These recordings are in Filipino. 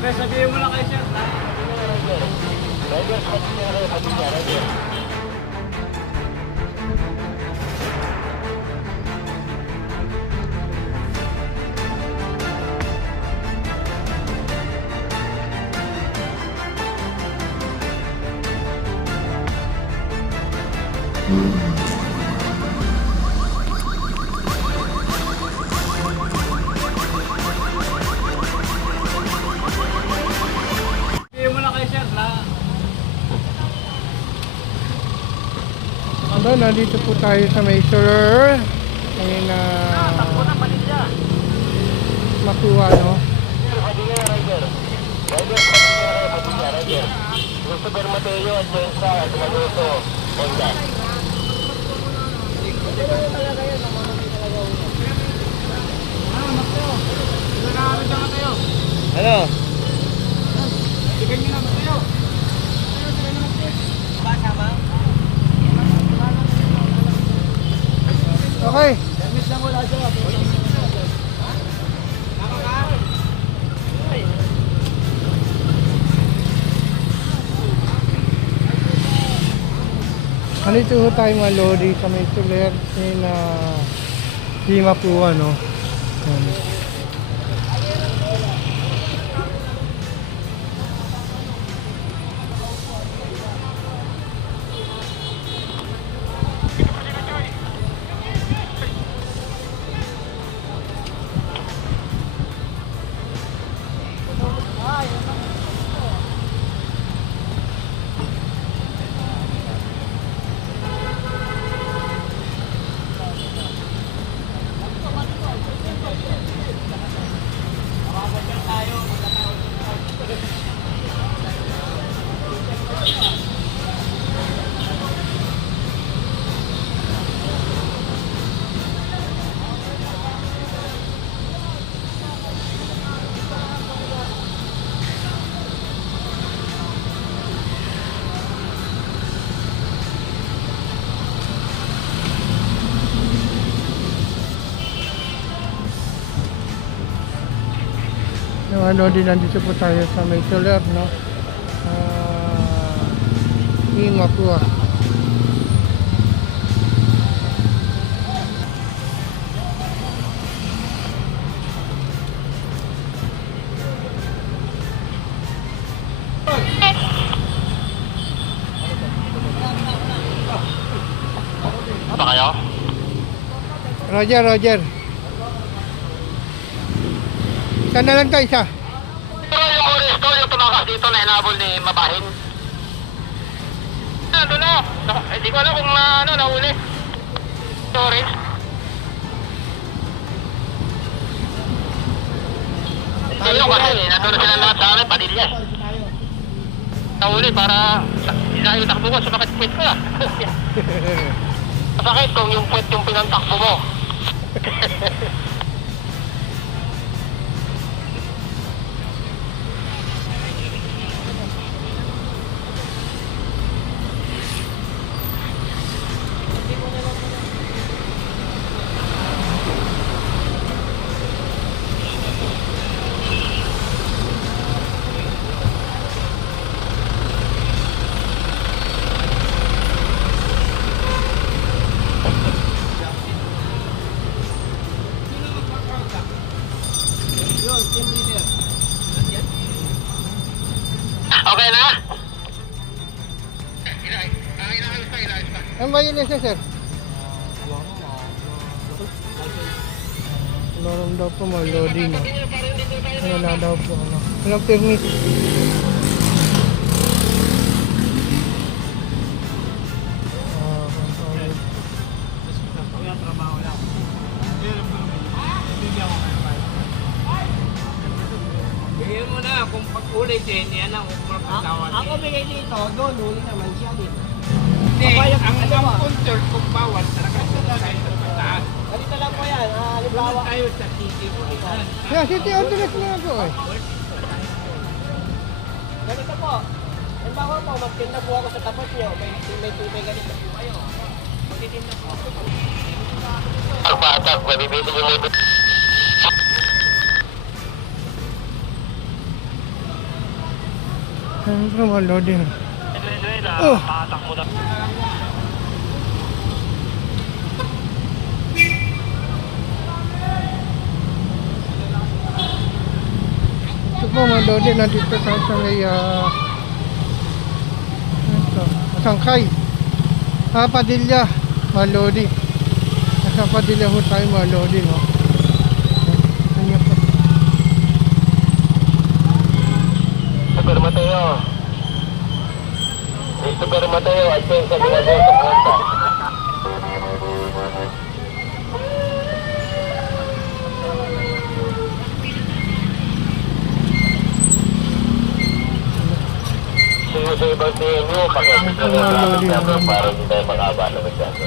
Pre, sabihin mo lang kay sir na. Rider, pati niya, rider. Sabihin mo lang kay sir na. Ano, nandito po tayo sa may Sur. Ngayon na Takbo na panilya. makuha, no? Pati niya, rider. Rider, pati niya, rider. Christopher Mateo at Jensa at Manuso, Honda. Ano? Bigyan nyo na Mateo. Okay. Damit lang wala siya. Nandito po tayo mga lodi sa may Soler na Lima po, no? Yan. Yung ano din, nandito po tayo sa may Soler, no? Lima po, Apa kayo? Roger, Roger. Isa na lang tayo, isa. Pero yung oras ko, yung tumakas dito na inabol ni Mabahin. Ano na? Hindi ko alam kung nahuli. Sorry. Hindi yung kasi, nandun na sila lahat sa amin, Padilla. Nahuli para yung takbo ko, sumakit puwet ko ah. Masakit kung yung puwet yung pinantakbo mo. Okay na? Ano ba yun, sir? Lorong daw po, mga loading, no? Wala daw po, ano? Walang permit. Bigyan mo na kung pag-ulit eh, yan ang umapagtawad. Ako bigay dito, doon, huli naman siya dito. Hindi, Papayag- ang ano ba? counter kung bawal, talaga sunod tayo sa pataas. Ganito lang po yan, Sunod halimbawa. tayo sa city mo. Yeah, city address na po, eh. Ganito po. Halimbawa po, magtinda po ako sa tapat nyo, may tubig ganito po kayo. Magtitinda po ako. Ang bata, mabibili yung libre. Siyempre mga loading. Oh! Ito po mga loading, nandito tayo sa may ito, Sangkay. Padilla, mga loading. Nasa Padilla ho tayo mga loading. Oh. Ayan po. Super Mateo. Super Mateo, adyan sa ginagawa sa kwenta. Sige sa ibang tingin nyo, pakipit lang yung traffic natin para hindi tayo makabalo masyado.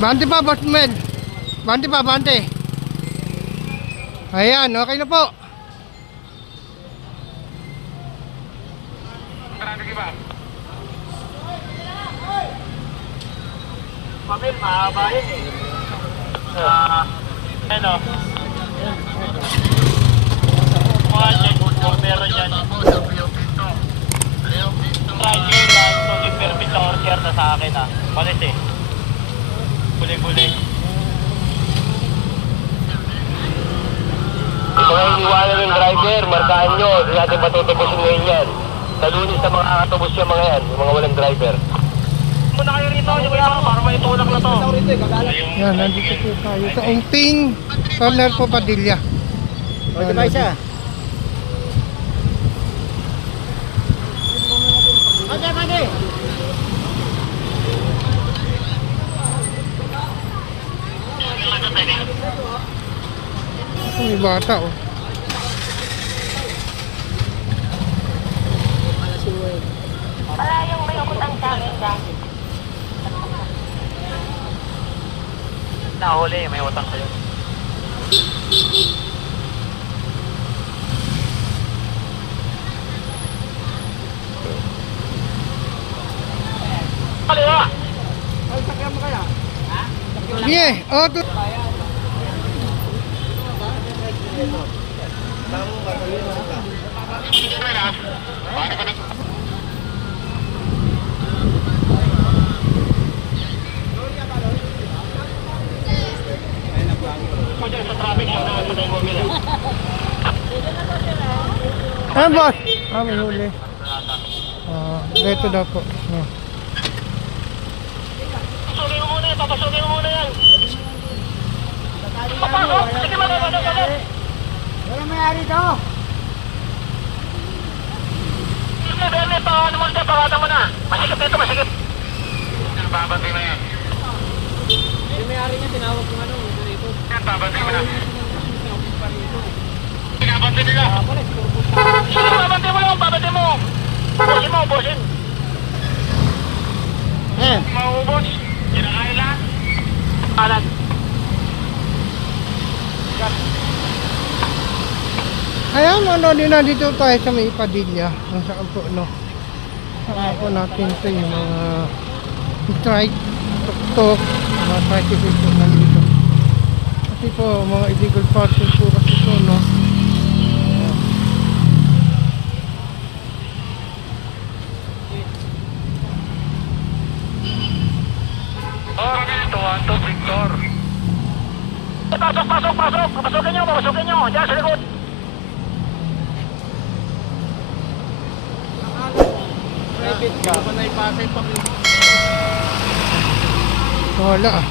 Bante pa, Boss Mel. Bante pa, bante. Ayan, okay na po. Pamil, mahaba yun eh. Ano? Mga check kung meron dyan. Trial lang, so yung permit sa order na sa akin ah. Malit eh. Buli-buli. Ito nga iniwanan ng driver, markahan nyo, hindi natin matutubusin ngayon yan. Sa Lunes na mga kakatubos yung mga yan, yung mga walang driver. Muna kayo rito, yung iba, para may tulak na to. Yan, nandito po tayo sa Ungting Corner po, Padilla. O, diba isa? Pwede, pwede. May bata, oh. Nahuli, may utang kayo. Kaliwa! Ay, sakyan mo kaya? Sige, oh, Sa traffic siya naman sa mobile. Ayan, boss. May huli. Dito daw po. Papasukin mo muna yan, papasukin mo muna yan. Papasok! Sige, mag-pasok! Walang mayari to. Sige, Berne, ano mo siya, pangatan mo na. Masikip dito, masikip. Babantay na yan. Yung mayari niya, tinawag ko ano, dito. Yan, babantay mo na. Pinabantay nila. Sige, babantay mo lang, babantay mo. Bosin mo, bosin. Maubos. Kinakailan. Alan. Ayan, nandito tayo sa may Padilla. Kung saan po, no. Saan po natin ito yung mga trike, tuk-tuk, mga tricycle po nandito. Kasi po, mga illegal parking po kasi po, no. Oh, ganito, Anto, Victor. Pasok, pasok, pasok. Papasukin nyo, papasukin nyo. Diyan, sa likod. Private ka. Hindi pa naipasay pa. Wala ah.